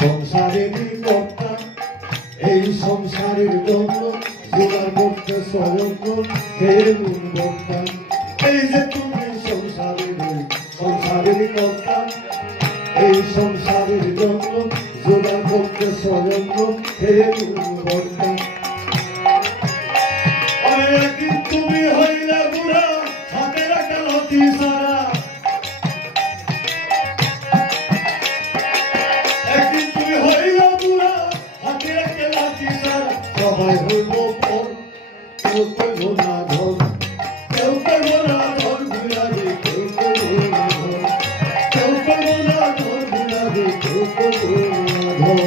সংসারেরই কর্তা, এই সংসারের জন্য জোগাড় করতে স্বয়ং খেয়ে নুন বর্তা। এই যে তুমি সংসারেরই কর্তা, এই সংসারের জন্য জোগাড় করতে স্বয়ং খেয়ে নুন বর্তা। একদিন তুমি হইলে বুড়া, হাতে রাখা লতি সারা, একদিন তুমি হইলে বুড়া, হাতে রাখা লতি সারা। সবাই হইব পর, কেউ করব না ধন, কেউ করব না ধন ঘুরাবে, কেউ করব না ধন, কেউ করব না ধন ঘুরাবে, কেউ করব না ধন।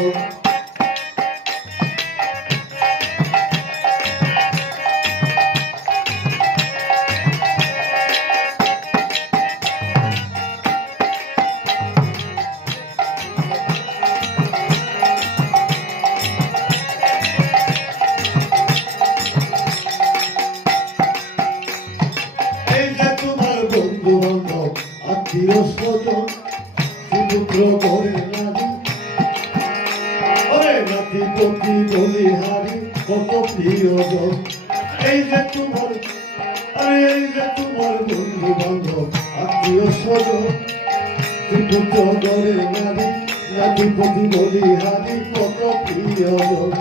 আত্মীয় স্বজন সুপুত্র করে নারী, ওরে নাতি পতি বলিহারি কত প্রিয়জন। এই যে তোমার বন্ধু বান্ধব আত্মীয় স্বজন সুপুত্র করে নারী, নাতি পতি বলিহারি কত প্রিয়জন।